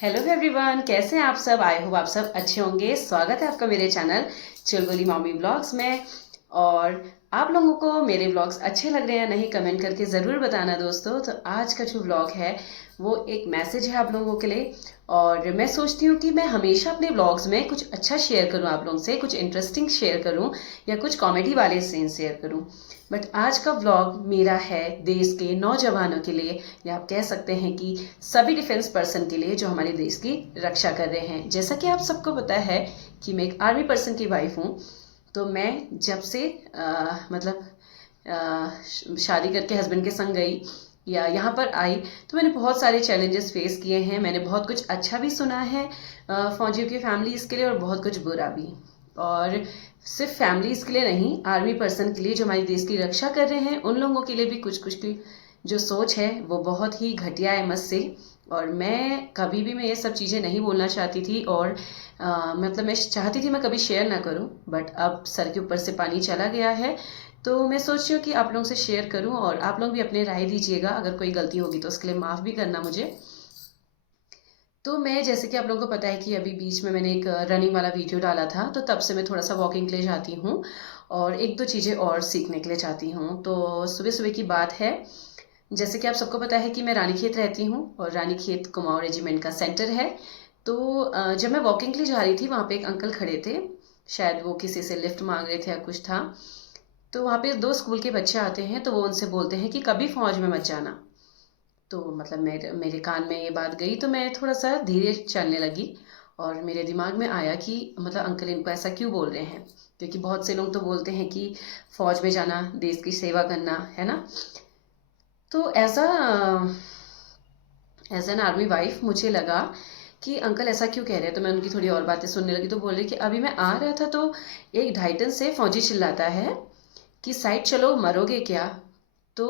Hello everyone, कैसे हैं आप सब। आई होप आप सब अच्छे होंगे। स्वागत है आपका मेरे चैनल चुलबुली मॉमी ब्लॉग्स में। और आप लोगों को मेरे ब्लॉग्स अच्छे लग रहे हैं नहीं, कमेंट करके ज़रूर बताना दोस्तों। तो आज का जो ब्लॉग है वो एक मैसेज है आप लोगों के लिए। और मैं सोचती हूँ कि मैं हमेशा अपने ब्लॉग्स में कुछ अच्छा शेयर करूँ, आप लोगों से कुछ इंटरेस्टिंग शेयर करूँ या कुछ कॉमेडी वाले सीन शेयर करूँ। बट आज का व्लॉग मेरा है देश के नौजवानों के लिए, या आप कह सकते हैं कि सभी डिफेंस पर्सन के लिए जो हमारे देश की रक्षा कर रहे हैं। जैसा कि आप सबको पता है कि मैं एक आर्मी पर्सन की वाइफ हूँ। तो मैं जब से शादी करके हस्बैंड के संग गई या यहाँ पर आई, तो मैंने बहुत सारे चैलेंजेस फेस किए हैं। मैंने बहुत कुछ अच्छा भी सुना है फौजियों की फैमिलीज़ के लिए, और बहुत कुछ बुरा भी। और सिर्फ फैमिलीज़ के लिए नहीं, आर्मी पर्सन के लिए जो हमारे देश की रक्षा कर रहे हैं उन लोगों के लिए भी कुछ कुछ की जो सोच है वो बहुत ही घटिया है मुझसे। और मैं कभी भी मैं ये सब चीज़ें नहीं बोलना चाहती थी, और मैं चाहती थी मैं कभी शेयर ना करूं। बट अब सर के ऊपर से पानी चला गया है, तो मैं सोच रही हूँ कि आप लोगों से शेयर करूं, और आप लोग भी अपने राय दीजिएगा। अगर कोई गलती होगी तो उसके लिए माफ़ भी करना मुझे। तो मैं, जैसे कि आप लोगों को पता है कि अभी बीच में मैंने एक रनिंग वाला वीडियो डाला था, तो तब से मैं थोड़ा सा वॉकिंग के लिए जाती हूँ और एक दो चीज़ें और सीखने के लिए चाहती हूँ। तो सुबह सुबह की बात है, जैसे कि आप सबको पता है कि मैं रानीखेत रहती हूँ, और रानीखेत कुमाऊं रेजिमेंट का सेंटर है। तो जब मैं वॉकिंग के लिए जा रही थी, वहाँ पे एक अंकल खड़े थे। शायद वो किसी से लिफ्ट मांग रहे थे या कुछ था। तो वहाँ पे दो स्कूल के बच्चे आते हैं, तो वो उनसे बोलते हैं कि कभी फौज में मत जाना। तो मेरे मेरे कान में ये बात गई, तो मैं थोड़ा सा धीरे चलने लगी। और मेरे दिमाग में आया कि अंकल इनको ऐसा क्यों बोल रहे हैं, क्योंकि बहुत से लोग तो बोलते हैं कि फौज में जाना देश की सेवा करना है ना। तो एज एन आर्मी वाइफ मुझे लगा कि अंकल ऐसा क्यों कह रहे हैं। तो मैं उनकी थोड़ी और बातें सुनने लगी, तो बोल रही कि अभी मैं आ रहा था तो एक ढाई टन से फौजी चिल्लाता है कि साइड चलो मरोगे क्या। तो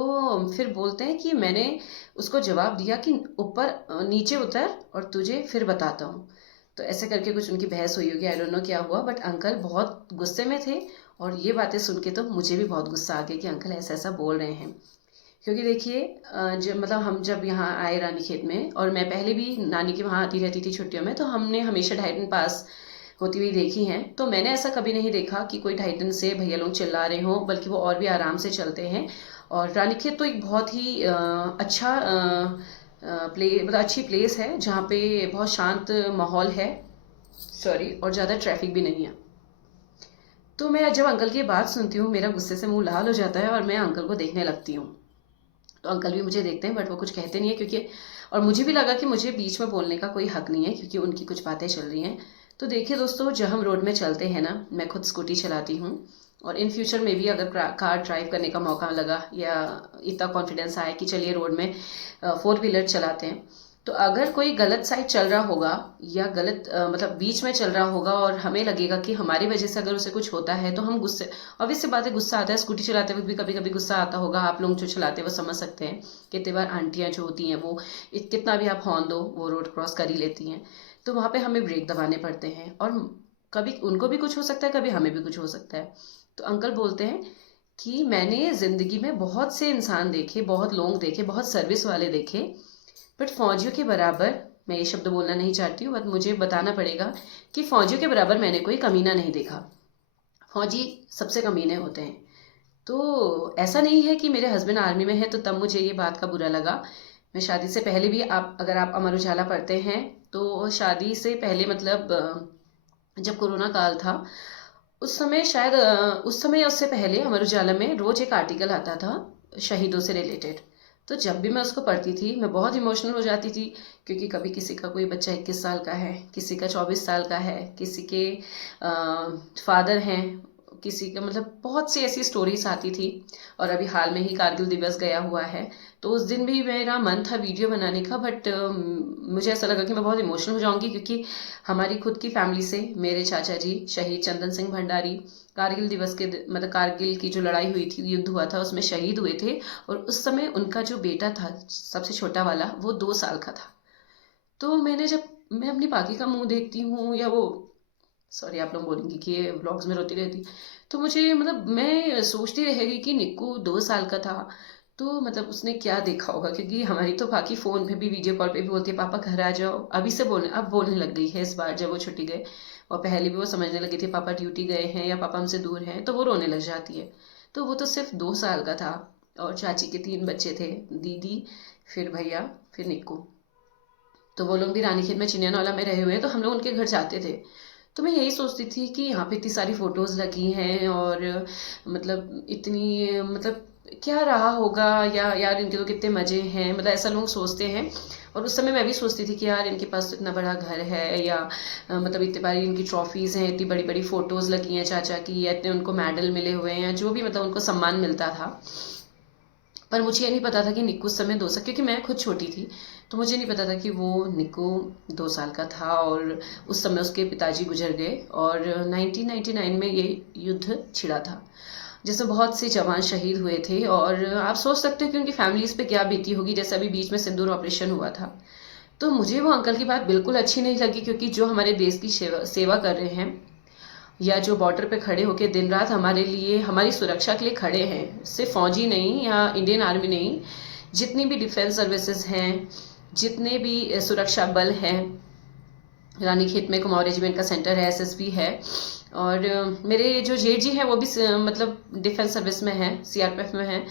फिर बोलते हैं कि मैंने उसको जवाब दिया कि ऊपर नीचे उतर और तुझे फिर बताता हूँ। तो ऐसे करके कुछ उनकी बहस हुई होगी, आई डोंट नो क्या हुआ, बट अंकल बहुत गुस्से में थे। और ये बातें सुन के तो मुझे भी बहुत गुस्सा आ गया कि अंकल ऐसा ऐसा बोल रहे हैं। क्योंकि देखिए, जब हम जब यहाँ आए रानीखेत में, और मैं पहले भी नानी के वहाँ आती रहती थी छुट्टियों में, तो हमने हमेशा ढाई टन पास होती हुई देखी हैं। तो मैंने ऐसा कभी नहीं देखा कि कोई ढाई टन से भैया लोग चिल्ला रहे हों, बल्कि वो और भी आराम से चलते हैं। और रानीखेत तो एक बहुत ही अच्छा अच्छी प्लेस है, जहाँ पे बहुत शांत माहौल है। सॉरी, और ज़्यादा ट्रैफिक भी नहीं है। तो मैं जब अंकल की बात सुनती हूँ, मेरा गुस्से से मुंह लाल हो जाता है और मैं अंकल को देखने लगती हूँ। तो अंकल भी मुझे देखते हैं, बट वो कुछ कहते नहीं है, क्योंकि और मुझे भी लगा कि मुझे बीच में बोलने का कोई हक नहीं है, क्योंकि उनकी कुछ बातें चल रही हैं। तो देखिए दोस्तों, जब हम रोड में चलते हैं ना, मैं खुद स्कूटी चलाती हूँ, और इन फ्यूचर में भी अगर कार ड्राइव करने का मौका लगा या इतना कॉन्फिडेंस आया कि चलिए रोड में फोर व्हीलर चलाते हैं, तो अगर कोई गलत साइड चल रहा होगा या गलत बीच में चल रहा होगा, और हमें लगेगा कि हमारी वजह से अगर उसे कुछ होता है, तो हम गुस्से, ऑब्वियस सी बात है गुस्सा आता है। स्कूटी चलाते वक्त भी कभी कभी गुस्सा आता होगा, आप लोग जो चलाते हैं वो समझ सकते हैं। कितनी बार आंटियां जो होती हैं वो कितना भी आप हॉर्न दो, वो रोड क्रॉस कर ही लेती हैं। तो वहाँ पे हमें ब्रेक दबाने पड़ते हैं, और कभी उनको भी कुछ हो सकता है, कभी हमें भी कुछ हो सकता है। तो अंकल बोलते हैं कि मैंने जिंदगी में बहुत से इंसान देखे, बहुत लोग देखे, बहुत सर्विस वाले देखे, बट फौजियों के बराबर, मैं ये शब्द बोलना नहीं चाहती हूँ, बट मुझे बताना पड़ेगा कि फौजियों के बराबर मैंने कोई कमीना नहीं देखा। फौजी सबसे कमीने होते हैं। तो ऐसा नहीं है कि मेरे हस्बैंड आर्मी में है तो तब मुझे ये बात का बुरा लगा। मैं शादी से पहले भी, आप अगर आप अमर उजाला पढ़ते हैं, तो शादी से पहले जब कोरोना काल था, उस समय शायद उस समय या उससे पहले अमर उजाला में रोज एक आर्टिकल आता था शहीदों से रिलेटेड। तो जब भी मैं उसको पढ़ती थी, मैं बहुत इमोशनल हो जाती थी, क्योंकि कभी किसी का कोई बच्चा 21 साल का है, किसी का 24 साल का है, किसी के फादर हैं, किसी का बहुत सी ऐसी स्टोरीज आती थी। और अभी हाल में ही कारगिल दिवस गया हुआ है, तो उस दिन भी मेरा मन था वीडियो बनाने का, बट मुझे ऐसा लगा कि मैं बहुत इमोशनल हो जाऊंगी, क्योंकि हमारी खुद की फैमिली से मेरे चाचा जी शहीद चंदन सिंह भंडारी कारगिल दिवस के कारगिल की जो लड़ाई हुई थी, युद्ध हुआ था, उसमें शहीद हुए थे। और उस समय उनका जो बेटा था सबसे छोटा वाला, वो 2 साल का था। तो मैं अपनी बाकी का मुंह देखती हूँ, या वो, सॉरी आप लोग बोलेंगे कि ये व्लॉग्स में रोती रहती, तो मुझे मैं सोचती रहेगी कि निक्कू 2 साल का था। तो मतलब उसने क्या देखा होगा, क्योंकि हमारी तो बाकी फ़ोन पे भी वीडियो कॉल पे भी बोलती है पापा घर आ जाओ, अभी से बोलने अब बोलने लग गई है इस बार जब वो छुट्टी गए। और पहले भी वो समझने लगी थी पापा ड्यूटी गए हैं या पापा हमसे दूर हैं, तो वो रोने लग जाती है। तो वो तो सिर्फ 2 साल का था, और चाची के 3 बच्चे थे, दीदी, फिर भैया, फिर निक्कू। तो वो लोग भी रानीखेत में चिनियानौला में रहे हुए हैं, तो हम लोग उनके घर जाते थे। तो मैं यही सोचती थी कि यहाँ पे इतनी सारी फोटोज लगी हैं, और मतलब इतनी मतलब क्या रहा होगा, या यार इनके तो कितने मजे हैं, मतलब ऐसा लोग सोचते हैं। और उस समय मैं भी सोचती थी कि यार इनके पास तो इतना बड़ा घर है, या मतलब इतनी बारी इनकी ट्रॉफीज हैं, इतनी बड़ी बड़ी फोटोज लगी हैं चाचा की, या इतने उनको मेडल मिले हुए हैं, या जो भी मतलब उनको सम्मान मिलता था। पर मुझे ये नहीं पता था कि निक्कू उस समय 2 साल, क्योंकि मैं खुद छोटी थी, तो मुझे नहीं पता था कि वो निक्कू 2 साल का था, और उस समय उसके पिताजी गुजर गए, और 1999 में ये युद्ध छिड़ा था, जिसमें बहुत से जवान शहीद हुए थे। और आप सोच सकते हो कि उनकी फैमिलीज पे क्या बीती होगी, जैसे अभी बीच में सिंदूर ऑपरेशन हुआ था। तो मुझे वो अंकल की बात बिल्कुल अच्छी नहीं लगी, क्योंकि जो हमारे देश की सेवा कर रहे हैं, या जो बॉर्डर पे खड़े होकर दिन रात हमारे लिए हमारी सुरक्षा के लिए खड़े हैं, सिर्फ फौजी नहीं या इंडियन आर्मी नहीं, जितनी भी डिफेंस सर्विसेज हैं, जितने भी सुरक्षा बल हैं, रानीखेत में कुमाऊं रेजिमेंट का सेंटर है, एसएसबी है, और मेरे जो जेठ जी हैं वो भी मतलब डिफेंस सर्विस में है, सीआरपीएफ में है।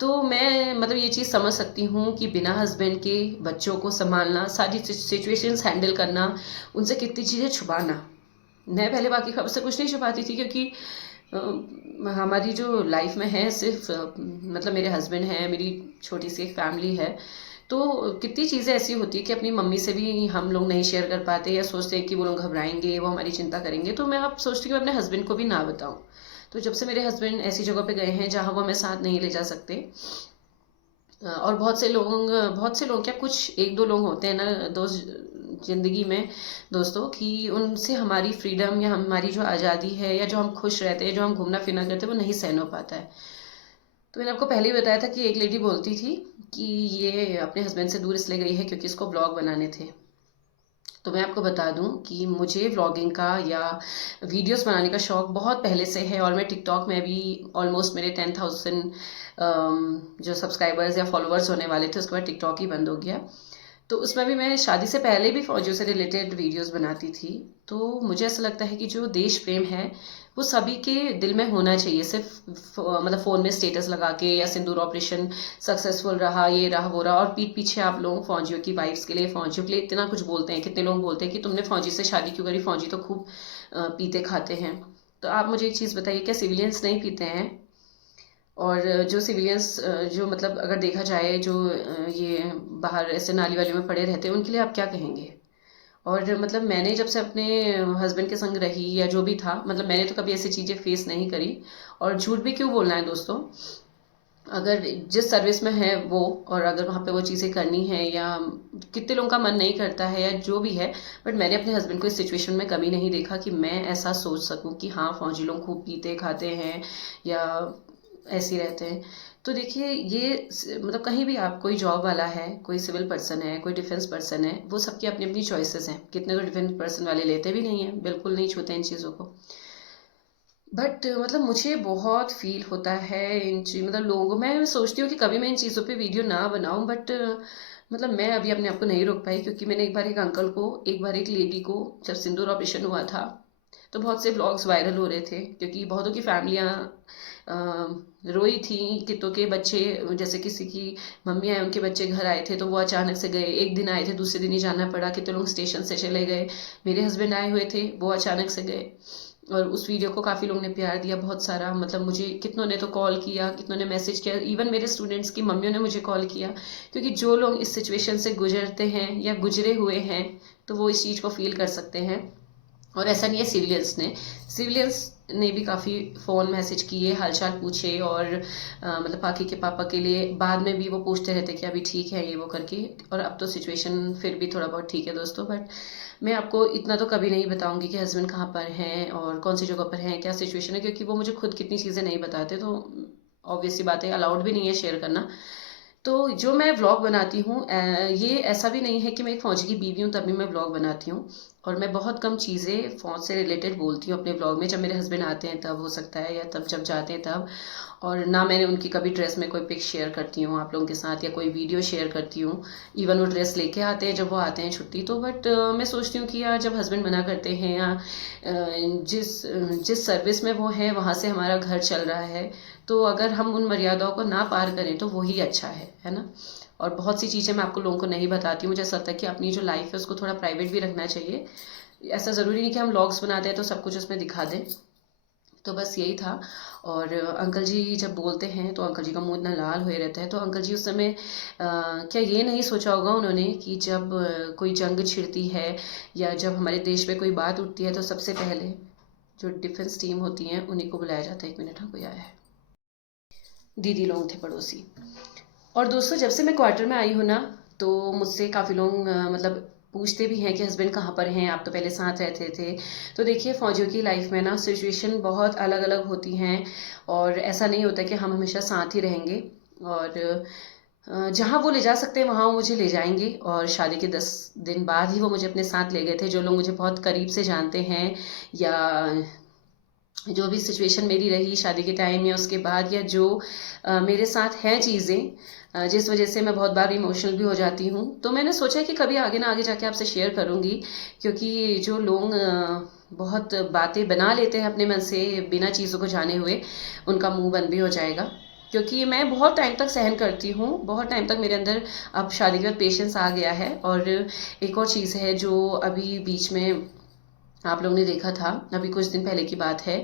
तो मैं मतलब ये चीज़ समझ सकती हूँ कि बिना हस्बैंड के बच्चों को संभालना, सारी सिचुएशंस हैंडल करना, उनसे कितनी चीज़ें छुपाना। मैं पहले बाकी खबर से कुछ नहीं छुपाती थी, क्योंकि हमारी जो लाइफ में है सिर्फ मतलब मेरे हस्बैंड हैं, मेरी छोटी सी एक फैमिली है। तो कितनी चीज़ें ऐसी होती है कि अपनी मम्मी से भी हम लोग नहीं शेयर कर पाते, या सोचते हैं कि वो लोग घबराएंगे, वो हमारी चिंता करेंगे। तो मैं अब सोचती हूँ कि मैं अपने हस्बैंड को भी ना बताऊँ। तो जब से मेरे हस्बैंड ऐसी जगह पे गए हैं जहाँ वो हमें साथ नहीं ले जा सकते, और बहुत से लोग क्या, कुछ एक दो लोग होते हैं ना दोस्त जिंदगी में, दोस्तों, कि उनसे हमारी फ्रीडम या हमारी जो आज़ादी है, या जो हम खुश रहते हैं, जो हम घूमना फिरना करते हैं, वो नहीं सहन हो पाता है। तो मैंने आपको पहले ही बताया था कि एक लेडी बोलती थी कि ये अपने हस्बैंड से दूर इसलिए गई है क्योंकि इसको ब्लॉग बनाने थे। तो मैं आपको बता दूं कि मुझे व्लॉगिंग का या वीडियोस बनाने का शौक बहुत पहले से है, और मैं टिकटॉक में भी ऑलमोस्ट मेरे 10,000 जो सब्सक्राइबर्स या फॉलोअर्स होने वाले थे, उसके बाद टिकटॉक ही बंद हो गया। तो उसमें भी मैं शादी से पहले भी फौजियों से रिलेटेड वीडियोस बनाती थी। तो मुझे ऐसा लगता है कि जो देश प्रेम है वो सभी के दिल में होना चाहिए, सिर्फ मतलब फ़ोन में स्टेटस लगा के, या सिंदूर ऑपरेशन सक्सेसफुल रहा, ये रहा वो रहा, और पीठ पीछे आप लोग फौजियों की वाइफ्स के लिए, फौजियों के लिए इतना कुछ बोलते हैं। कितने लोग बोलते हैं कि तुमने फौजी से शादी क्यों करी, फौजी तो खूब पीते खाते हैं। तो आप मुझे एक चीज़ बताइए, क्या सिविलियंस नहीं पीते हैं? और जो सिविलियंस जो मतलब अगर देखा जाए, जो ये बाहर ऐसे नाली वाली में पड़े रहते हैं, उनके लिए आप क्या कहेंगे? और मतलब मैंने जब से अपने हस्बैंड के संग रही, या जो भी था, मतलब मैंने तो कभी ऐसी चीज़ें फेस नहीं करी। और झूठ भी क्यों बोलना है दोस्तों, अगर जिस सर्विस में है वो, और अगर वहाँ पे वो चीज़ें करनी है, या कितने लोगों का मन नहीं करता है, या जो भी है, बट मैंने अपने हस्बैंड को इस सिचुएशन में कभी नहीं देखा कि मैं ऐसा सोच सकूं कि हाँ फौजी लोग खूब पीते खाते हैं, या ऐसे ही रहते हैं। तो देखिए ये मतलब कहीं भी आप, कोई जॉब वाला है, कोई सिविल पर्सन है, कोई डिफेंस पर्सन है, वो सबकी अपनी अपनी चॉइसेस हैं। कितने तो डिफेंस पर्सन वाले लेते भी नहीं हैं, बिल्कुल नहीं छूते इन चीज़ों को। बट मतलब मुझे बहुत फील होता है इन चीज, मतलब लोगों को, मैं सोचती हूँ कि कभी मैं इन चीज़ों पे वीडियो ना बनाऊं, बट मतलब मैं अभी अपने आप को नहीं रोक पाई, क्योंकि मैंने एक बार एक अंकल को, एक बार एक लेडी को, जब सिंदूर ऑपरेशन हुआ था, तो बहुत से ब्लॉग्स वायरल हो रहे थे, क्योंकि बहुतों की फैमिलियाँ रोई थी, कितों के बच्चे, जैसे किसी की मम्मी आए, उनके बच्चे घर आए थे, तो वो अचानक से गए, एक दिन आए थे दूसरे दिन ही जाना पड़ा, कितने लोग स्टेशन से चले गए। मेरे हस्बैंड आए हुए थे, वो अचानक से गए। और उस वीडियो को काफ़ी लोगों ने प्यार दिया, बहुत सारा, मतलब मुझे कितनों ने तो कॉल किया, कितनों ने मैसेज किया, इवन मेरे स्टूडेंट्स की मम्मियों ने मुझे कॉल किया, क्योंकि जो लोग इस सिचुएशन से गुजरते हैं या गुजरे हुए हैं, तो वो इस चीज़ को फील कर सकते हैं। और ऐसा नहीं है, सिविलियंस ने भी काफ़ी फ़ोन मैसेज किए, हालचाल पूछे, और मतलब पाकि के पापा के लिए बाद में भी वो पूछते रहते कि अभी ठीक है, ये वो करके। और अब तो सिचुएशन फिर भी थोड़ा बहुत ठीक है दोस्तों, बट मैं आपको इतना तो कभी नहीं बताऊंगी कि हस्बैंड कहाँ पर हैं और कौन सी जगह पर हैं, क्या सिचुएशन है, क्योंकि वो मुझे खुद कितनी चीज़ें नहीं बताते, तो ऑब्वियसली बात है, अलाउड भी नहीं है शेयर करना। तो जो मैं व्लॉग बनाती हूँ, ये ऐसा भी नहीं है कि मैं एक फ़ौजी की बीवी हूँ तभी मैं व्लॉग बनाती हूँ। और मैं बहुत कम चीज़ें फ़ौज से रिलेटेड बोलती हूँ अपने व्लॉग में। जब मेरे हस्बैंड आते हैं तब हो सकता है, या तब जब जाते हैं तब। और ना मैंने उनकी कभी ड्रेस में कोई पिक शेयर करती हूँ आप लोगों के साथ, या कोई वीडियो शेयर करती हूँ। इवन वो ड्रेस लेके आते हैं जब वो आते हैं छुट्टी तो, बट मैं सोचती हूँ कि यार जब हस्बैंड मना करते हैं, या जिस जिस सर्विस में वो हैं वहाँ से हमारा घर चल रहा है, तो अगर हम उन मर्यादाओं को ना पार करें तो वही अच्छा है ना। और बहुत सी चीज़ें मैं आपको लोगों को नहीं बताती हूँ, मुझे ऐसा लगता है कि अपनी जो लाइफ है उसको थोड़ा प्राइवेट भी रखना चाहिए। ऐसा ज़रूरी नहीं कि हम व्लॉग्स बनाते हैं तो सब कुछ उसमें दिखा दें। तो बस यही था। और अंकल जी जब बोलते हैं तो अंकल जी का मुंह इतना लाल हुए रहता है, तो अंकल जी उस समय क्या ये नहीं सोचा होगा उन्होंने कि जब कोई जंग छिड़ती है, या जब हमारे देश में कोई बात उठती है, तो सबसे पहले जो डिफेंस टीम होती हैं उन्हीं को बुलाया जाता है। 1 मिनट, हाँ कोई आया है। दीदी लोग थे पड़ोसी। और दोस्तों जब से मैं क्वार्टर में आई हूँ ना, तो मुझसे काफ़ी लोग मतलब पूछते भी हैं कि हस्बैंड कहाँ पर हैं, आप तो पहले साथ रहते थे। तो देखिए फौजियों की लाइफ में ना सिचुएशन बहुत अलग अलग होती हैं, और ऐसा नहीं होता कि हम हमेशा साथ ही रहेंगे। और जहाँ वो ले जा सकते हैं वहाँ वो मुझे ले जाएंगे। और शादी के 10 दिन बाद ही वो मुझे अपने साथ ले गए थे। जो लोग मुझे बहुत करीब से जानते हैं, या जो भी सिचुएशन मेरी रही शादी के टाइम या उसके बाद, या जो मेरे साथ हैं चीज़ें, जिस वजह से मैं बहुत बार इमोशनल भी हो जाती हूँ, तो मैंने सोचा कि कभी आगे ना आगे जाके आपसे शेयर करूँगी। क्योंकि जो लोग बहुत बातें बना लेते हैं अपने मन से बिना चीज़ों को जाने हुए, उनका मुंह बंद भी हो जाएगा। क्योंकि मैं बहुत टाइम तक सहन करती हूँ, बहुत टाइम तक मेरे अंदर अब शादी के बाद पेशेंस आ गया है। और एक और चीज़ है जो अभी बीच में आप लोगों ने देखा था, अभी कुछ दिन पहले की बात है,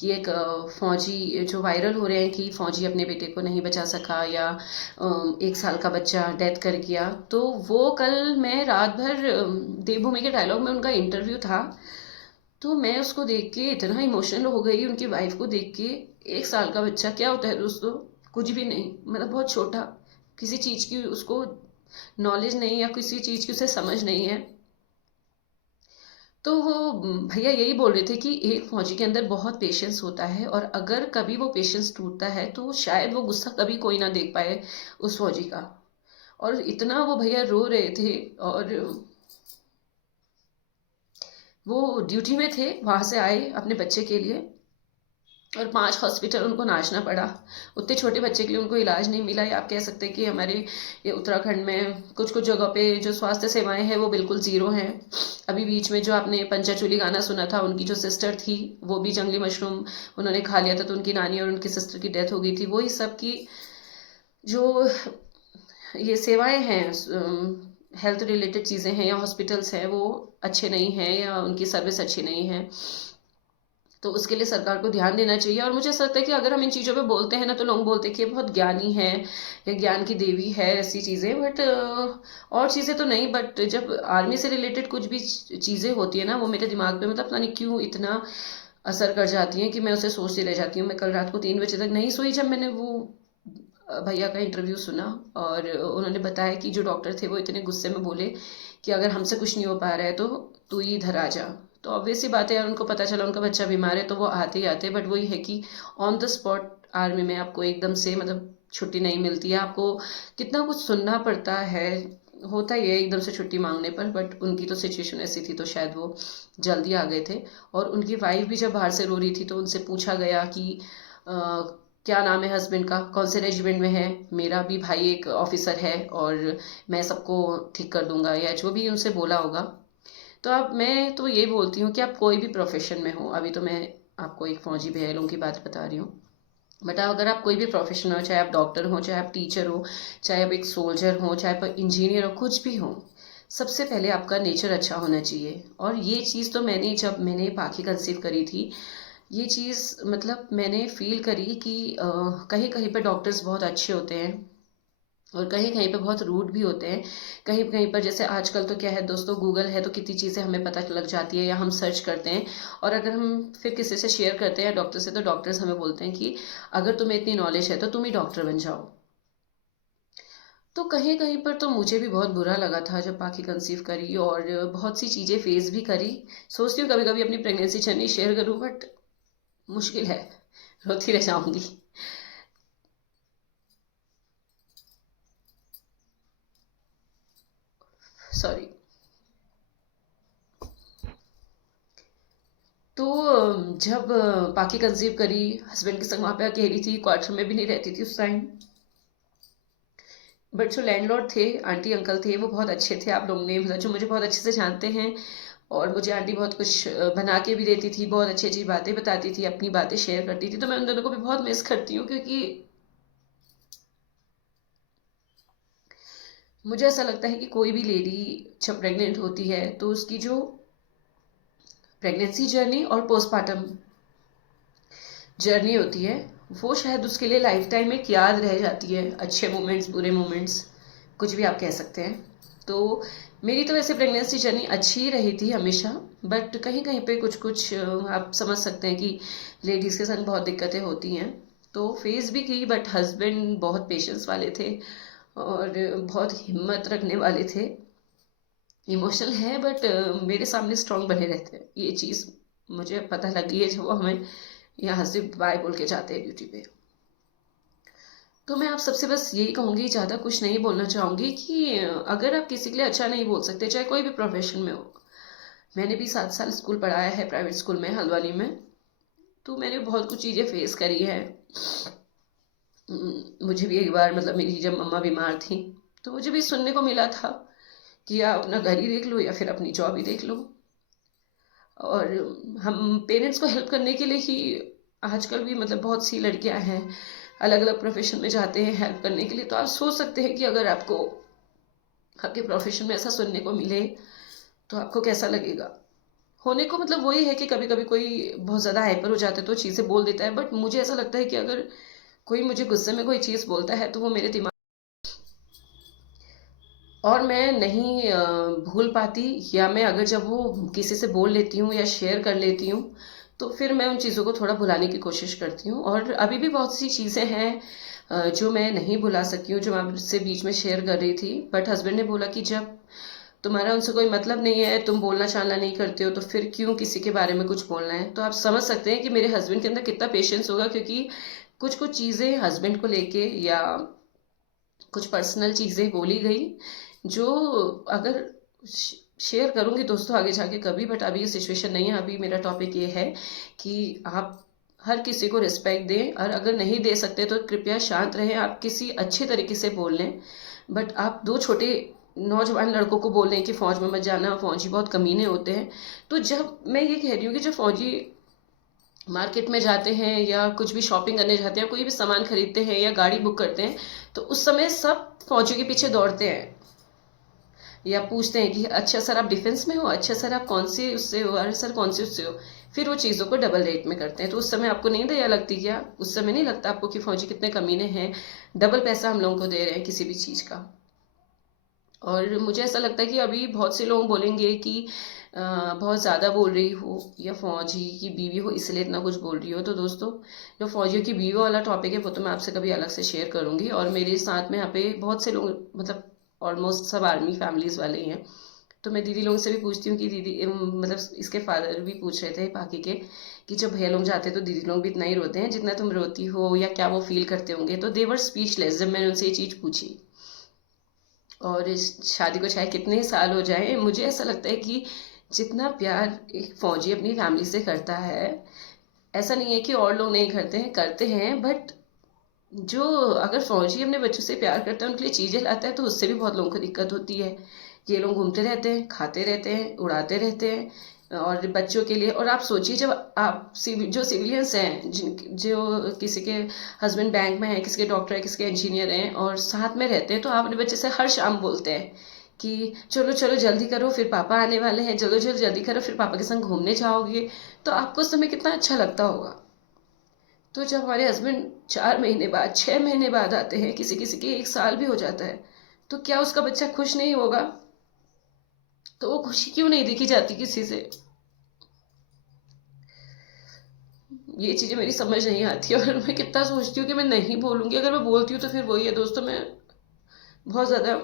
कि एक फौजी जो वायरल हो रहे हैं कि फौजी अपने बेटे को नहीं बचा सका, या 1 साल का बच्चा डेथ कर गया। तो वो कल मैं रात भर देवभूमि के डायलॉग में उनका इंटरव्यू था, तो मैं उसको देख के इतना इमोशनल हो गई, उनकी वाइफ को देख के। 1 साल का बच्चा क्या होता है दोस्तों, कुछ भी नहीं, मतलब बहुत छोटा, किसी चीज़ की उसको नॉलेज नहीं, या किसी चीज़ की उसे समझ नहीं है। तो वो भैया यही बोल रहे थे कि एक फौजी के अंदर बहुत पेशेंस होता है, और अगर कभी वो पेशेंस टूटता है तो शायद वो गुस्सा कभी कोई ना देख पाए उस फौजी का। और इतना वो भैया रो रहे थे। और वो ड्यूटी में थे, वहां से आए अपने बच्चे के लिए, और 5 हॉस्पिटल उनको नाचना पड़ा। उतने छोटे बच्चे के लिए उनको इलाज नहीं मिला। या आप कह सकते हैं कि हमारे ये उत्तराखंड में कुछ कुछ जगह पे जो स्वास्थ्य सेवाएं हैं वो बिल्कुल ज़ीरो हैं। अभी बीच में जो आपने पंचाचूली गाना सुना था, उनकी जो सिस्टर थी वो भी जंगली मशरूम उन्होंने खा लिया था, तो उनकी नानी और उनकी सिस्टर की डेथ हो गई थी। वही सब की जो ये सेवाएं हैं, हेल्थ रिलेटेड चीज़ें हैं, या हॉस्पिटल्स हैं, वो अच्छे नहीं हैं, या उनकी सर्विस अच्छी नहीं है। तो उसके लिए सरकार को ध्यान देना चाहिए। और मुझे ऐसा लगता है कि अगर हम इन चीज़ों पे बोलते हैं ना, तो लोग बोलते हैं कि ये बहुत ज्ञानी है, या ज्ञान की देवी है, ऐसी चीज़ें। बट और चीज़ें तो नहीं, बट जब आर्मी से रिलेटेड कुछ भी चीज़ें होती है ना, वो मेरे दिमाग पे मतलब पता नहीं क्यों इतना असर कर जाती हैं कि मैं उसे सोचती रह जाती हूँ। मैं कल रात को 3 बजे तक नहीं सोई जब मैंने वो भैया का इंटरव्यू सुना। और उन्होंने बताया कि जो डॉक्टर थे वो इतने गुस्से में बोले कि अगर हमसे कुछ नहीं हो पा रहा है तो तू ही इधर आ जा। तो ऑब्वियस सी बात है यार, उनको पता चला उनका बच्चा बीमार है तो वो आते ही आते। बट वही है कि ऑन द स्पॉट आर्मी में आपको एकदम से मतलब छुट्टी नहीं मिलती है, आपको कितना कुछ सुनना पड़ता है। होता ही है एकदम से छुट्टी मांगने पर। बट उनकी तो सिचुएशन ऐसी थी तो शायद वो जल्दी आ गए थे। और उनकी वाइफ भी जब बाहर से रो रही थी तो उनसे पूछा गया कि क्या नाम है हस्बैंड का, कौन से रेजिमेंट में है, मेरा भी भाई एक ऑफिसर है, और मैं सबको ठीक कर दूंगा, या जो भी उनसे बोला होगा। तो अब मैं तो ये बोलती हूँ कि आप कोई भी प्रोफेशन में हो, अभी तो मैं आपको एक फौजी भैया की बात बता रही हूँ, बट अगर आप कोई भी प्रोफेशन हो, चाहे आप डॉक्टर हो, चाहे आप टीचर हो, चाहे आप एक सोल्जर हो, चाहे आप इंजीनियर हो, कुछ भी हो, सबसे पहले आपका नेचर अच्छा होना चाहिए। और ये चीज़ तो मैंने जब मैंने पाखी कंसीव करी थी, ये चीज़ मतलब मैंने फील करी कि कहीं कहीं पे डॉक्टर्स बहुत अच्छे होते हैं, और कहीं कहीं पे बहुत रूड भी होते हैं। कहीं कहीं पर जैसे आजकल तो क्या है दोस्तों, गूगल है तो कितनी चीज़ें हमें पता लग जाती है, या हम सर्च करते हैं। और अगर हम फिर किसी से शेयर करते हैं डॉक्टर से, तो डॉक्टर्स हमें बोलते हैं कि अगर तुम्हें इतनी नॉलेज है तो तुम ही डॉक्टर बन जाओ। तो कहीं कहीं पर तो मुझे भी बहुत बुरा लगा था जब पाखी कंसीव करी, और बहुत सी चीज़ें फेस भी करी। सोचती हूँ कभी कभी अपनी प्रेगनेंसी जर्नी शेयर करूँ, बट मुश्किल है, रोती रह जाऊंगी। सॉरी। तो जब पाकि कंसीव करी, हस्बैंड के संग वहाँ पे अकेली थी, क्वार्टर में भी नहीं रहती थी उस टाइम। बट जो लैंडलॉर्ड थे, आंटी अंकल थे, वो बहुत अच्छे थे। आप लोग ने मतलब जो मुझे बहुत अच्छे से जानते हैं, और मुझे आंटी बहुत कुछ बना के भी देती थी, बहुत अच्छी अच्छी बातें बताती थी, अपनी बातें शेयर करती थी। तो मैं उन दोनों को भी बहुत मिस करती हूँ, क्योंकि मुझे ऐसा लगता है कि कोई भी लेडी जब प्रेग्नेंट होती है तो उसकी जो प्रेगनेंसी जर्नी और पोस्टमार्टम जर्नी होती है, वो शायद उसके लिए लाइफ टाइम एक याद रह जाती है। अच्छे मोमेंट्स, बुरे मोमेंट्स, कुछ भी आप कह सकते हैं। तो मेरी तो वैसे प्रेगनेंसी जर्नी अच्छी ही रही थी हमेशा, बट कहीं कहीं पे कुछ कुछ आप समझ सकते हैं कि लेडीज़ के संग बहुत दिक्कतें होती हैं। तो फेस भी की, बट हस्बैंड बहुत पेशेंस वाले थे और बहुत हिम्मत रखने वाले थे। इमोशनल है, बट मेरे सामने स्ट्रांग बने रहते हैं। ये चीज़ मुझे पता लगी है जब वो हमें यहाँ से बाय बोल के जाते हैं ड्यूटी पे। तो मैं आप सबसे बस यही कहूँगी, ज़्यादा कुछ नहीं बोलना चाहूँगी, कि अगर आप किसी के लिए अच्छा नहीं बोल सकते, चाहे कोई भी प्रोफेशन में हो। मैंने भी 7 साल स्कूल पढ़ाया है, प्राइवेट स्कूल में, हल्द्वानी में। तो मैंने बहुत कुछ चीज़ें फेस करी है। मुझे भी एक बार मतलब मेरी जब मम्मा बीमार थी, तो मुझे भी सुनने को मिला था कि या अपना घर ही देख लो या फिर अपनी जॉब ही देख लो। और हम पेरेंट्स को हेल्प करने के लिए ही आजकल भी मतलब बहुत सी लड़कियां हैं, अलग अलग प्रोफेशन में जाते हैं हेल्प करने के लिए। तो आप सोच सकते हैं कि अगर आपको आपके प्रोफेशन में ऐसा सुनने को मिले तो आपको कैसा लगेगा। होने को मतलब वही है कि कभी कभी कोई बहुत ज़्यादा हाइपर हो जाता है तो चीज़ें बोल देता है, बट मुझे ऐसा लगता है कि अगर कोई मुझे गुस्से में कोई चीज़ बोलता है तो वो मेरे दिमाग और मैं नहीं भूल पाती, या मैं अगर जब वो किसी से बोल लेती हूँ या शेयर कर लेती हूँ तो फिर मैं उन चीज़ों को थोड़ा भुलाने की कोशिश करती हूँ। और अभी भी बहुत सी चीज़ें हैं जो मैं नहीं भुला सकी हूँ, जो मैं आपसे बीच में शेयर कर रही थी। बट हस्बैंड ने बोला कि जब तुम्हारा उनसे कोई मतलब नहीं है, तुम बोलना चालना नहीं करते हो, तो फिर क्यों किसी के बारे में कुछ बोलना है। तो आप समझ सकते हैं कि मेरे हस्बैंड के अंदर कितना पेशेंस होगा, क्योंकि कुछ कुछ चीज़ें हस्बैंड को लेके या कुछ पर्सनल चीज़ें बोली गई, जो अगर शेयर करूंगी दोस्तों आगे जाके कभी, बट अभी ये सिचुएशन नहीं है। अभी मेरा टॉपिक ये है कि आप हर किसी को रिस्पेक्ट दें, और अगर नहीं दे सकते तो कृपया शांत रहें। आप किसी अच्छे तरीके से बोल लें, बट आप दो छोटे नौजवान लड़कों को बोल रहे हैं कि फौज में मत जाना, फौजी बहुत कमीने होते हैं। तो जब मैं ये कह रही हूँ कि जो फौजी मार्केट में जाते हैं या कुछ भी शॉपिंग करने जाते हैं, कोई भी सामान खरीदते हैं या गाड़ी बुक करते हैं, तो उस समय सब फौजियों के पीछे दौड़ते हैं या पूछते हैं कि अच्छा सर आप डिफेंस में हो, अच्छा सर आप कौन से उससे हो, अरे सर कौन से उससे हो। फिर वो चीज़ों को डबल रेट में करते हैं। तो उस समय आपको नहीं दया लगती क्या? उस समय नहीं लगता आपको कि फौजी कितने कमीने हैं, डबल पैसा हम लोगों को दे रहे हैं किसी भी चीज़ का। और मुझे ऐसा लगता है कि अभी बहुत से लोग बोलेंगे कि बहुत ज़्यादा बोल रही हो, या फौजी की बीवी हो इसलिए इतना कुछ बोल रही हो। तो दोस्तों, जो फौजियों की बीवी वाला टॉपिक है वो तो मैं आपसे कभी अलग से शेयर करूंगी। और मेरे साथ में यहाँ पे बहुत से लोग मतलब ऑलमोस्ट सब आर्मी फैमिलीज वाले ही हैं। तो मैं दीदी लोगों से भी पूछती हूँ कि दीदी मतलब इसके फादर भी पूछ रहे थे बाकी के, कि जब भैया लोग जाते हैं तो दीदी लोग भी इतना ही रोते हैं जितना तुम रोती हो, या क्या वो फील करते होंगे। तो देवर स्पीचलेस जब मैंने उनसे ये चीज़ पूछी। और इस शादी को चाहे कितने साल हो जाए, मुझे ऐसा लगता है कि जितना प्यार एक फौजी अपनी फैमिली से करता है, ऐसा नहीं है कि और लोग नहीं करते हैं, करते हैं। बट जो अगर फौजी अपने बच्चों से प्यार करता है, उनके लिए चीज़ें लाता है, तो उससे भी बहुत लोगों को दिक्कत होती है। ये लोग घूमते रहते हैं, खाते रहते हैं, उड़ाते रहते हैं और बच्चों के लिए। और आप सोचिए, जब आप जो सिविलियंस हैं, जिन जो किसी के हस्बैंड बैंक में है, किसी के डॉक्टर है, किसी के इंजीनियर हैं, और साथ में रहते हैं, तो आप अपने बच्चे से हर शाम बोलते हैं कि चलो चलो जल्दी करो, फिर पापा आने वाले हैं, चलो चलो जल्दी करो, फिर पापा के संग घूमने जाओगे। तो आपको उस समय कितना अच्छा लगता होगा। तो जब हमारे हस्बैंड 4 महीने बाद, 6 महीने बाद आते हैं, किसी किसी के 1 साल भी हो जाता है, तो क्या उसका बच्चा खुश नहीं होगा? तो वो खुशी क्यों नहीं दिखी जाती किसी से? ये चीज़ें मेरी समझ नहीं आती, और मैं कितना सोचती हूँ कि मैं नहीं बोलूँगी। अगर मैं बोलती हूँ तो फिर वही है दोस्तों, मैं बहुत ज़्यादा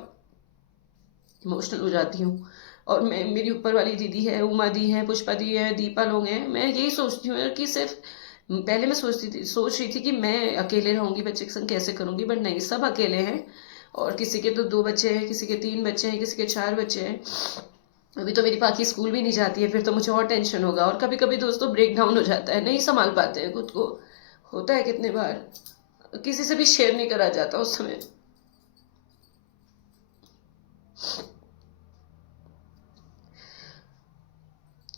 इमोशनल हो जाती हूँ। और मैं, मेरी ऊपर वाली दीदी है, उमा दी है, पुष्पा दी है, दीपा लोग हैं, मैं यही सोचती हूँ यार कि सिर्फ पहले मैं सोच रही थी कि मैं अकेले रहूँगी, बच्चे के संग कैसे करूँगी, बट नहीं, सब अकेले हैं। और किसी के तो 2 बच्चे हैं, किसी के 3 बच्चे हैं, किसी के 4 बच्चे हैं। अभी तो मेरी पाखी स्कूल भी नहीं जाती है, फिर तो मुझे और टेंशन होगा। और कभी कभी दोस्तों ब्रेक डाउन हो जाता है, नहीं संभाल पाते हैं खुद को। होता है कितने बार, किसी से भी शेयर नहीं करा जाता उस समय।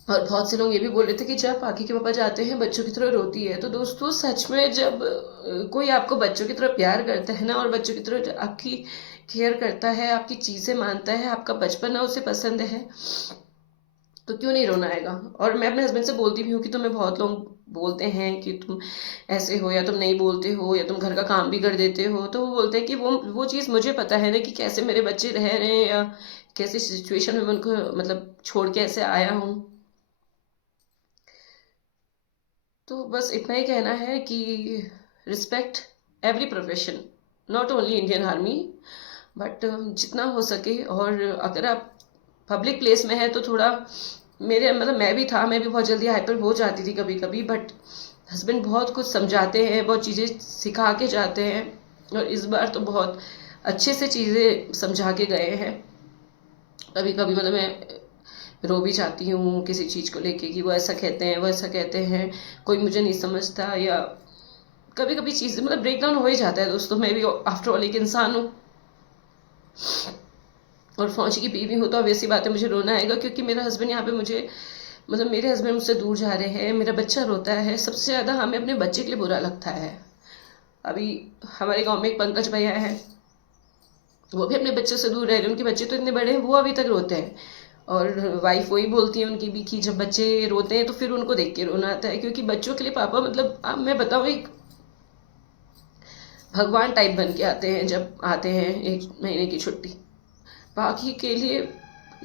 और बहुत से लोग ये भी बोल रहे थे कि जब पाखी के पापा जाते हैं बच्चों की तरह रोती है। तो दोस्तों सच में जब कोई आपको बच्चों की तरह प्यार करता है ना, और बच्चों की तरह आपकी केयर करता है, आपकी चीज़ें मानता है, आपका बचपना उसे पसंद है, तो क्यों नहीं रोना आएगा। और मैं अपने हस्बैंड से बोलती भी हूँ कि तुम्हें बहुत लोग बोलते हैं कि तुम ऐसे हो, या तुम नहीं बोलते हो, या तुम घर का काम भी कर देते हो। तो वो बोलते हैं कि वो चीज़ मुझे पता है ना कि कैसे मेरे बच्चे रह रहे हैं, या कैसी सिचुएशन में मैं उनको मतलब छोड़ के ऐसे आया हूँ। तो बस इतना ही कहना है कि respect every profession, not only Indian army, but जितना हो सके। और अगर आप पब्लिक प्लेस में है तो थोड़ा, मेरे मतलब मैं भी बहुत जल्दी हाइपर हो जाती थी कभी कभी, बट हस्बैंड बहुत कुछ समझाते हैं, बहुत चीज़ें सिखा के जाते हैं। और इस बार तो बहुत अच्छे से चीज़ें समझा के गए हैं। कभी कभी मतलब मैं रो भी जाती हूँ किसी चीज़ को लेके कि वो ऐसा कहते हैं, वो ऐसा कहते हैं, कोई मुझे नहीं समझता, या कभी कभी चीज़ें मतलब ब्रेक डाउन हो ही जाता है दोस्तों। मैं भी आफ्टर ऑल एक इंसान हूँ, और फौजी की बीवी हूँ, तो अब ऐसी बातें मुझे रोना आएगा, क्योंकि मेरा हस्बैंड यहाँ पे मुझे मतलब मेरे हस्बैंड मुझसे दूर जा रहे हैं, मेरा बच्चा रोता है। सबसे ज़्यादा हमें अपने बच्चे के लिए बुरा लगता है। अभी हमारे गांव में एक पंकज भैया है, वो भी अपने बच्चे से दूर रह रहे हैं, उनके बच्चे तो इतने बड़े हैं, वो अभी तक रोते हैं। और वाइफ वही बोलती है उनकी भी कि जब बच्चे रोते हैं तो फिर उनको देख के रोना आता है, क्योंकि बच्चों के लिए पापा मतलब अब मैं बताऊँ एक भगवान टाइप बन के आते हैं जब आते हैं 1 महीने की छुट्टी। पाखी के लिए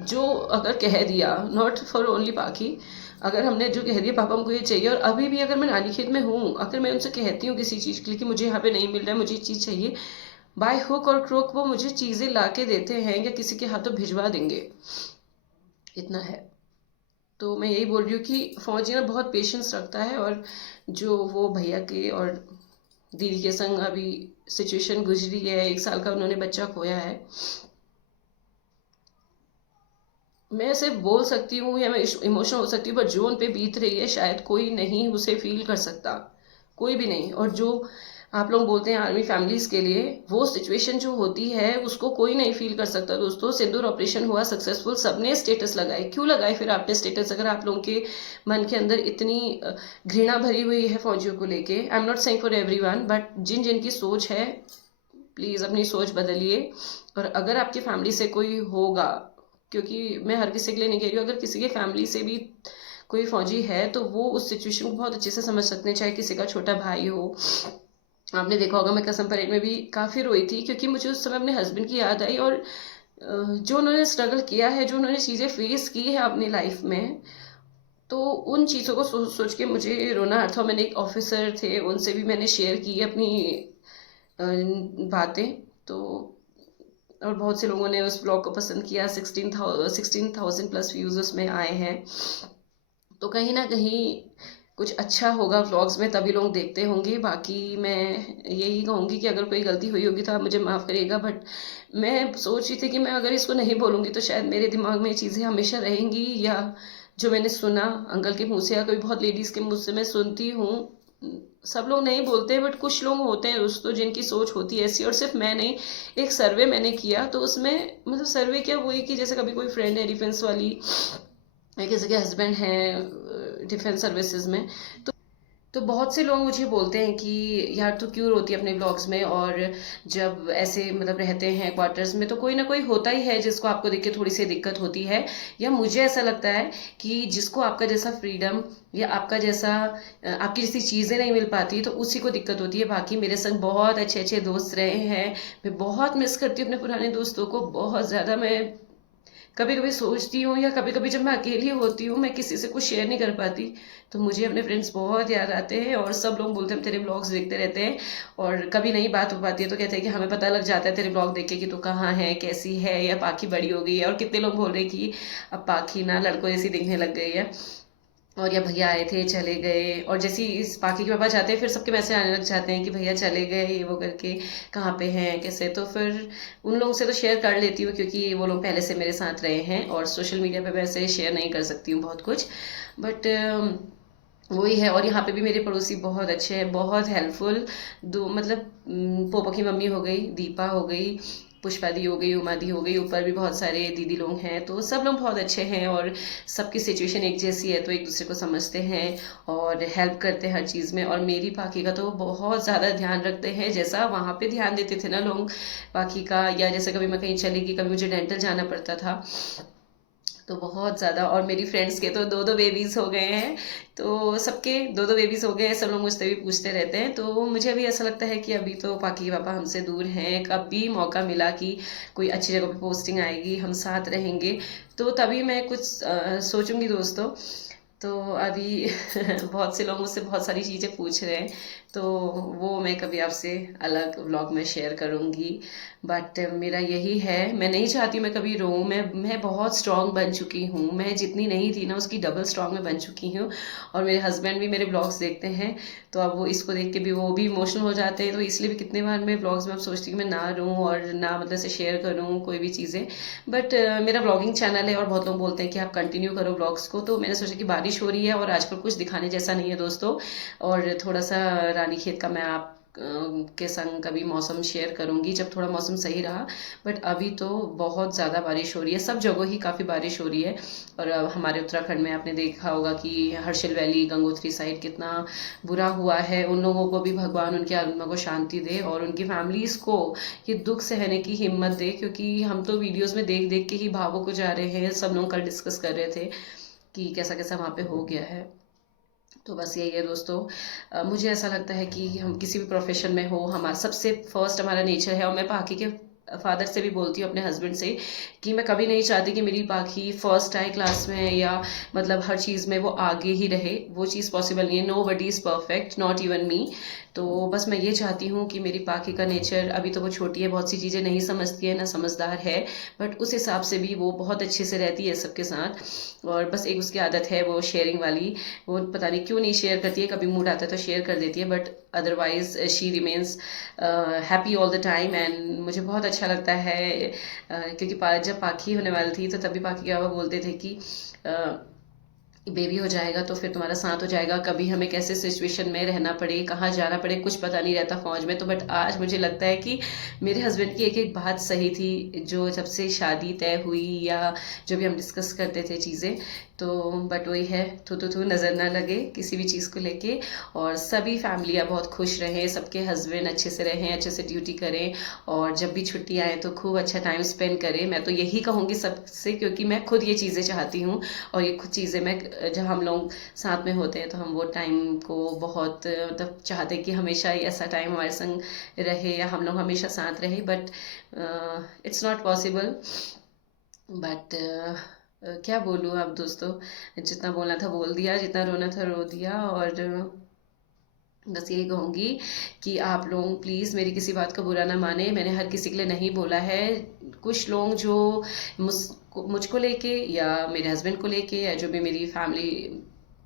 जो अगर कह दिया, नॉट फॉर ओनली पाखी, अगर हमने जो कह दिया पापा हमको ये चाहिए, और अभी भी अगर मैं नानी खेत में हूँ, अगर मैं उनसे कहती हूँ किसी चीज़ के लिए कि मुझे यहाँ पे नहीं मिल रहा है, मुझे ये चीज़ चाहिए, बाय हुक और क्रोक वो मुझे चीज़ें ला के देते हैं, या किसी के हाथों भिजवा देंगे। इतना है। तो मैं यही बोल रही हूँ कि फौजी ना बहुत पेशेंस रखता है। और जो वो भैया के और दीदी के संग अभी सिचुएशन गुजरी है, 1 साल का उन्होंने बच्चा खोया है, मैं सिर्फ बोल सकती हूँ या मैं इमोशनल हो सकती हूँ, पर जो उन पे बीत रही है शायद कोई नहीं उसे फील कर सकता, कोई भी नहीं। और जो आप लोग बोलते हैं आर्मी फैमिलीज के लिए, वो सिचुएशन जो होती है उसको कोई नहीं फील कर सकता दोस्तों। सिंदूर ऑपरेशन हुआ सक्सेसफुल, सबने स्टेटस लगाए, क्यों लगाए फिर आपने स्टेटस, अगर आप लोगों के मन के अंदर इतनी घृणा भरी हुई है फौजियों को लेके। I am not saying for everyone, but जिन जिन की सोच है प्लीज़ अपनी सोच बदलिए। और अगर आपकी फैमिली से कोई होगा, क्योंकि मैं हर किसी के लिए नहीं कह रही हूँ, अगर किसी के फैमिली से भी कोई फौजी है तो वो उस सिचुएशन को बहुत अच्छे से समझ सकते हैं, चाहे किसी का छोटा भाई हो। आपने देखा होगा मैं कसम परेड में भी काफ़ी रोई थी, क्योंकि मुझे उस समय अपने हस्बैंड की याद आई, और जो उन्होंने स्ट्रगल किया है, जो उन्होंने चीज़ें फेस की है अपनी लाइफ में, तो उन चीज़ों को सोच सोच के मुझे रोना आ था। मैंने एक ऑफिसर थे, उनसे भी मैंने शेयर की अपनी बातें। तो और बहुत से लोगों ने उस ब्लॉग को पसंद किया, 16,000 प्लस व्यूज़ उसमें आए हैं। तो कहीं ना कहीं कुछ अच्छा होगा व्लॉग्स में, तभी लोग देखते होंगे। बाकी मैं यही कहूँगी कि अगर कोई गलती हुई होगी तो आप मुझे माफ़ करिएगा, बट मैं सोच रही थी कि मैं अगर इसको नहीं बोलूँगी तो शायद मेरे दिमाग में ये चीज़ें हमेशा रहेंगी, या जो मैंने सुना अंकल के मुँह से या कोई बहुत लेडीज़ के मुँह से मैं सुनती हूँ। सब लोग नहीं बोलते, बट कुछ लोग होते हैं दोस्तों जिनकी सोच होती है ऐसी। और सिर्फ मैं नहीं, एक सर्वे मैंने किया, तो उसमें मतलब सर्वे क्या, वही कि जैसे कभी कोई फ्रेंड है डिफेंस वाली, या किसी के हस्बैंड हैं डिफेंस सर्विसेज में, तो बहुत से लोग मुझे बोलते हैं कि यार तू क्यों रोती है अपने ब्लॉग्स में, और जब ऐसे मतलब रहते हैं क्वार्टर्स में तो कोई ना कोई होता ही है जिसको आपको देख के थोड़ी सी दिक्कत होती है। या मुझे ऐसा लगता है कि जिसको आपका जैसा फ्रीडम या आपका जैसा आपकी जैसी चीज़ें नहीं मिल पाती तो उसी को दिक्कत होती है। बाकी मेरे संग बहुत अच्छे अच्छे दोस्त रहे हैं, मैं बहुत मिस करती हूँ अपने पुराने दोस्तों को, बहुत ज़्यादा। मैं कभी कभी सोचती हूँ, या कभी कभी जब मैं अकेली होती हूँ, मैं किसी से कुछ शेयर नहीं कर पाती, तो मुझे अपने फ्रेंड्स बहुत याद आते हैं। और सब लोग बोलते हैं तेरे ब्लॉग्स देखते रहते हैं, और कभी नहीं बात हो पाती है तो कहते हैं कि हमें पता लग जाता है तेरे ब्लॉग देख के कि तू कहाँ है, कैसी है, या पाखी बड़ी हो गई है। और कितने लोग बोल रहे हैं कि अब पाखी ना लड़कों जैसी दिखने लग गई है। और या भैया आए थे चले गए, और जैसे ही इस पाखी के पापा जाते हैं फिर सबके मैसेज आने लग जाते हैं कि भैया चले गए ये वो करके, कहाँ पे हैं कैसे। तो फिर उन लोगों से तो शेयर कर लेती हूँ क्योंकि वो लोग पहले से मेरे साथ रहे हैं, और सोशल मीडिया पे वैसे शेयर नहीं कर सकती हूँ बहुत कुछ, बट वही है। और यहाँ पे भी मेरे पड़ोसी बहुत अच्छे हैं, बहुत हेल्पफुल। दो मतलब पोपो की मम्मी हो गई, दीपा हो गई, पुष्पा दी हो गई, उमा दी हो गई, ऊपर भी बहुत सारे दीदी लोग हैं, तो सब लोग बहुत अच्छे हैं और सबकी सिचुएशन एक जैसी है तो एक दूसरे को समझते हैं और हेल्प करते हैं हर चीज़ में। और मेरी पाखी का तो बहुत ज़्यादा ध्यान रखते हैं, जैसा वहाँ पे ध्यान देते थे ना लोग पाखी का, या जैसे कभी मैं कहीं चली गई, कभी मुझे डेंटल जाना पड़ता था तो बहुत ज़्यादा। और मेरी फ्रेंड्स के तो दो दो बेबीज़ हो गए हैं, तो सबके दो दो बेबीज़ हो गए हैं, सब लोग मुझसे भी पूछते रहते हैं। तो मुझे अभी ऐसा लगता है कि अभी तो पाकी के पापा हमसे दूर हैं, कभी मौका मिला कि कोई अच्छी जगह पे पोस्टिंग आएगी हम साथ रहेंगे तो तभी मैं कुछ सोचूंगी दोस्तों। तो अभी बहुत से लोग मुझसे बहुत सारी चीज़ें पूछ रहे हैं, तो वो मैं कभी आपसे अलग व्लॉग में शेयर करूँगी। बट मेरा यही है, मैं नहीं चाहती मैं कभी रोऊं। मैं बहुत स्ट्रांग बन चुकी हूँ, मैं जितनी नहीं थी ना उसकी डबल स्ट्रांग में बन चुकी हूँ। और मेरे हस्बैंड भी मेरे ब्लॉग्स देखते हैं, तो अब वो इसको देख के भी वो भी इमोशनल हो जाते हैं। तो इसलिए भी कितने बार मैं ब्लॉग्स में अब सोचती हूँ कि मैं ना रोऊं और ना मतलब से शेयर करूँ कोई भी चीज़ें। बट मेरा ब्लॉगिंग चैनल है और बहुत लोग बोलते हैं कि आप कंटिन्यू करो ब्लॉग्स को, तो मैंने सोचा कि बारिश हो रही है और आजकल कुछ दिखाने जैसा नहीं है दोस्तों, और थोड़ा सा रानीखेत का मैं आप के संग कभी मौसम शेयर करूंगी जब थोड़ा मौसम सही रहा। बट अभी तो बहुत ज़्यादा बारिश हो रही है, सब जगह ही काफ़ी बारिश हो रही है। और हमारे उत्तराखंड में आपने देखा होगा कि हर्षिल वैली गंगोत्री साइड कितना बुरा हुआ है। उन लोगों को भी भगवान उनकी आत्मा को शांति दे और उनकी फैमिलीज़ को ये दुख सहने की हिम्मत दे, क्योंकि हम तो वीडियोस में देख देख के ही भावुक हो जा रहे हैं। सब लोग कल डिस्कस कर रहे थे कि कैसा कैसा वहाँ पे हो गया है। तो बस यही है दोस्तों। मुझे ऐसा लगता है कि हम किसी भी प्रोफेशन में हो, हमारा सबसे फर्स्ट हमारा नेचर है। और मैं पाखी के फादर से भी बोलती हूँ, अपने हस्बैंड से, कि मैं कभी नहीं चाहती कि मेरी पाखी फर्स्ट आए क्लास में या मतलब हर चीज़ में वो आगे ही रहे। वो चीज़ पॉसिबल नहीं है, nobody is perfect, not even me. तो बस मैं ये चाहती हूँ कि मेरी पाखी का नेचर, अभी तो वो छोटी है, बहुत सी चीज़ें नहीं समझती है ना समझदार है, बट उस हिसाब से भी वो बहुत अच्छे से रहती है सबके साथ। और बस एक उसकी आदत है वो शेयरिंग वाली, वो पता नहीं क्यों नहीं शेयर करती है, कभी मूड आता है तो शेयर कर देती है, but otherwise she remains happy all the time. And मुझे बहुत अच्छा लगता है क्योंकि जब पाखी होने वाली थी तो तभी पाखी के बाबा बोलते थे कि बेबी हो जाएगा तो फिर तुम्हारा साथ हो जाएगा, कभी हमें कैसे सिचुएशन में रहना पड़े, कहाँ जाना पड़े, कुछ पता नहीं रहता फौज में। तो बट आज मुझे लगता है कि मेरे हस्बैंड की एक एक बात सही थी, जो जब से शादी तय हुई या जो भी हम डिस्कस करते थे चीज़ें। तो बट वही है, थू नज़र ना लगे किसी भी चीज़ को लेके, और सभी फैमिलियाँ बहुत खुश रहें, सबके हस्बैंड अच्छे से रहें, अच्छे से ड्यूटी करें, और जब भी छुट्टी आए तो खूब अच्छा टाइम स्पेंड करें। मैं तो यही कहूँगी सबसे, क्योंकि मैं खुद ये चीज़ें चाहती हूँ। और ये कुछ चीज़ें मैं जब हम लोग साथ में होते हैं तो हम वो टाइम को बहुत मतलब चाहते हैं कि हमेशा ही ऐसा टाइम हमारे संग रहे या हम लोग हमेशा साथ रहे, but it's not possible. But क्या बोलूँ अब दोस्तों, जितना बोलना था बोल दिया, जितना रोना था रो दिया। और बस यही कहूँगी कि आप लोग प्लीज़ मेरी किसी बात का बुरा ना माने, मैंने हर किसी के लिए नहीं बोला है। कुछ लोग जो मुझको लेके या मेरे हस्बैंड को लेके या जो भी मेरी फैमिली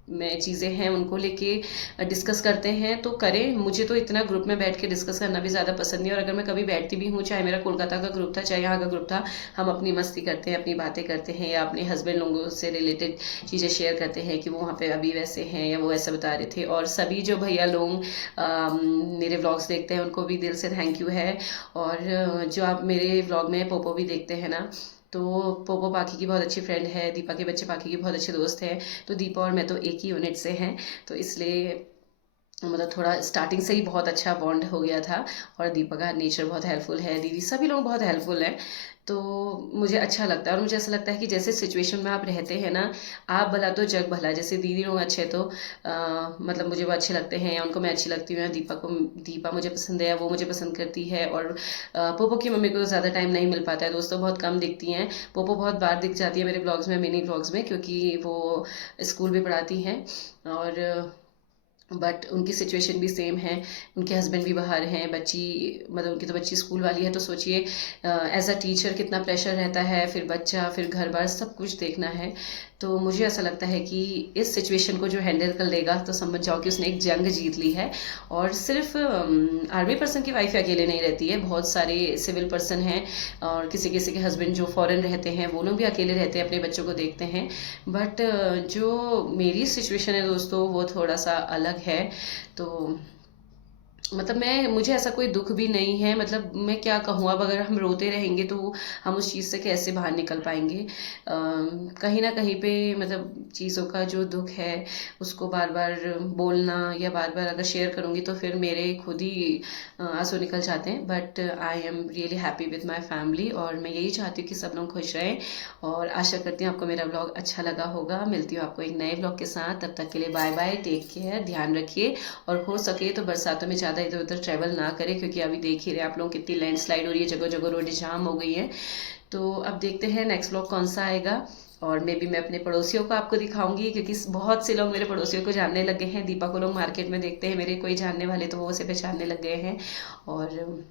में चीज़ें हैं उनको लेके डिस्कस करते हैं तो करें। मुझे तो इतना ग्रुप में बैठ के डिस्कस करना भी ज़्यादा पसंद नहीं, और अगर मैं कभी बैठती भी हूँ, चाहे मेरा कोलकाता का ग्रुप था चाहे यहाँ का ग्रुप था, हम अपनी मस्ती करते हैं, अपनी बातें करते हैं, या अपने हस्बैंड लोगों से रिलेटेड चीज़ें शेयर करते हैं कि वो वहाँ पे अभी वैसे हैं या वो ऐसा बता रहे थे। और सभी जो भैया लोग मेरे व्लॉग्स देखते हैं उनको भी दिल से थैंक यू है। और जो आप मेरे व्लॉग में पोपो भी देखते हैं ना, तो पोपो पाखी की बहुत अच्छी फ्रेंड है, दीपा के बच्चे पाखी के बहुत अच्छे दोस्त हैं। तो दीपा और मैं तो एक ही यूनिट से हैं, तो इसलिए मतलब थोड़ा स्टार्टिंग से ही बहुत अच्छा बॉन्ड हो गया था। और दीपा का नेचर बहुत हेल्पफुल है, दीदी सभी लोग बहुत हेल्पफुल हैं। तो मुझे अच्छा लगता है, और मुझे ऐसा लगता है कि जैसे सिचुएशन में आप रहते हैं ना, आप भला तो जग भला। जैसे दीदी लोग अच्छे तो मतलब मुझे वो अच्छे लगते हैं या उनको मैं अच्छी लगती हूँ, या दीपा मुझे पसंद है या वो मुझे पसंद करती है। और पोपो की मम्मी को तो ज़्यादा टाइम नहीं मिल पाता है दोस्तों, बहुत कम दिखती हैं। पोपो बहुत बार दिख जाती है मेरे ब्लॉग्स में, मिनी ब्लॉग्स में, क्योंकि वो स्कूल भी पढ़ाती हैं। और बट उनकी सिचुएशन भी सेम है, उनके हस्बैंड भी बाहर हैं, बच्ची मतलब उनकी तो बच्ची स्कूल वाली है, तो सोचिए एज अ टीचर कितना प्रेशर रहता है, फिर बच्चा, फिर घर बार सब कुछ देखना है। तो मुझे ऐसा लगता है कि इस सिचुएशन को जो हैंडल कर लेगा तो समझ जाओ कि उसने एक जंग जीत ली है। और सिर्फ आर्मी पर्सन की वाइफ अकेले नहीं रहती है, बहुत सारे सिविल पर्सन हैं, और किसी किसी के हस्बैंड जो फॉरेन रहते हैं वो लोग भी अकेले रहते हैं, अपने बच्चों को देखते हैं। बट जो मेरी सिचुएशन है दोस्तों वो थोड़ा सा अलग है। तो मतलब मुझे ऐसा कोई दुख भी नहीं है, मतलब मैं क्या कहूँ, अब अगर हम रोते रहेंगे तो हम उस चीज़ से कैसे बाहर निकल पाएंगे। कहीं ना कहीं पे मतलब चीज़ों का जो दुख है उसको बार बार बोलना या बार बार अगर शेयर करूँगी तो फिर मेरे खुद ही आंसू निकल जाते हैं। But I am really happy with my family, और मैं यही चाहती हूँ कि सब लोग खुश रहें। और आशा करती हूँ आपको मेरा ब्लॉग अच्छा लगा होगा। मिलती हूँ आपको एक नए ब्लॉग के साथ, तब तक के लिए बाय बाय, टेक केयर, ध्यान रखिए। और हो सके तो बरसातों में ज़्यादा इधर उधर ट्रैवल ना करें, क्योंकि अभी देख ही रहे आप लोग कितनी लैंडस्लाइड हो रही है, जगह जगह रोड जाम हो गई है। तो अब देखते हैं नेक्स्ट ब्लॉग कौन सा आएगा। और मे बी मैं अपने पड़ोसियों को आपको दिखाऊंगी, क्योंकि बहुत से लोग मेरे पड़ोसियों को जानने लगे हैं। दीपा को लोग मार्केट में देखते हैं, मेरे कोई जानने वाले तो वो उसे पहचानने लग गए हैं। और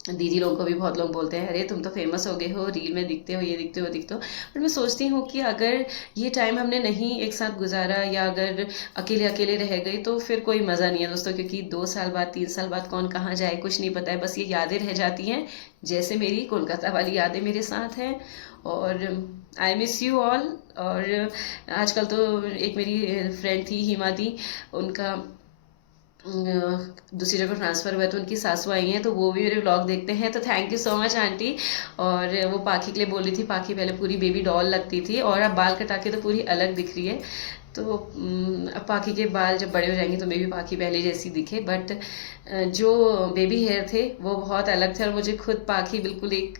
दीदी लोगों को भी बहुत लोग बोलते हैं, अरे तुम तो फेमस हो गए हो, रील में दिखते हो, ये दिखते हो, दिखते हो। बट मैं सोचती हूँ कि अगर ये टाइम हमने नहीं एक साथ गुजारा, या अगर अकेले अकेले रह गए, तो फिर कोई मज़ा नहीं है दोस्तों। क्योंकि 2 साल बाद 3 साल बाद कौन कहाँ जाए कुछ नहीं पता है, बस ये यादें रह जाती हैं, जैसे मेरी कोलकाता वाली यादें मेरे साथ हैं। और आई मिस यू ऑल। और आजकल तो एक मेरी फ्रेंड थी हिमा दी, उनका दूसरी जगह ट्रांसफ़र हुआ है, तो उनकी सासू आई हैं, तो वो भी मेरे ब्लॉग देखते हैं। तो thank you so much aunty. और वो पाखी के लिए बोल रही थी, पाखी पहले पूरी बेबी डॉल लगती थी, और अब बाल कटा के तो पूरी अलग दिख रही है। तो अब पाखी के बाल जब बड़े हो जाएंगे तो मे बी पाखी पहले जैसी दिखे, बट जो बेबी हेयर थे वो बहुत अलग थे, और मुझे खुद पाखी बिल्कुल एक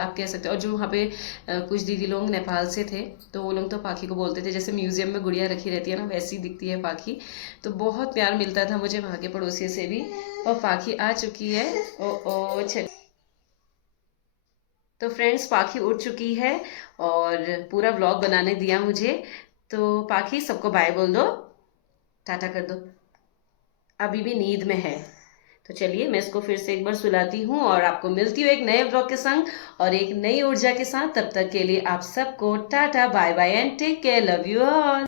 आप कह सकते हो। और जो वहाँ पे कुछ दीदी लोग नेपाल से थे, तो वो लोग तो पाखी को बोलते थे जैसे म्यूजियम में गुड़िया रखी रहती है ना, वैसी दिखती है पाखी। तो बहुत प्यार मिलता था मुझे वहाँ के पड़ोसियों से भी। और पाखी आ चुकी है। ओ ओ चल, तो फ्रेंड्स पाखी उड़ चुकी है और पूरा व्लॉग बनाने दिया मुझे। तो पाखी सबको बाय बोल दो, टाटा कर दो, अभी भी नींद में है। तो चलिए मैं इसको फिर से एक बार सुलाती हूँ, और आपको मिलती हूँ एक नए व्लॉग के संग और एक नई ऊर्जा के साथ। तब तक के लिए आप सबको टाटा bye bye and take care, love you all.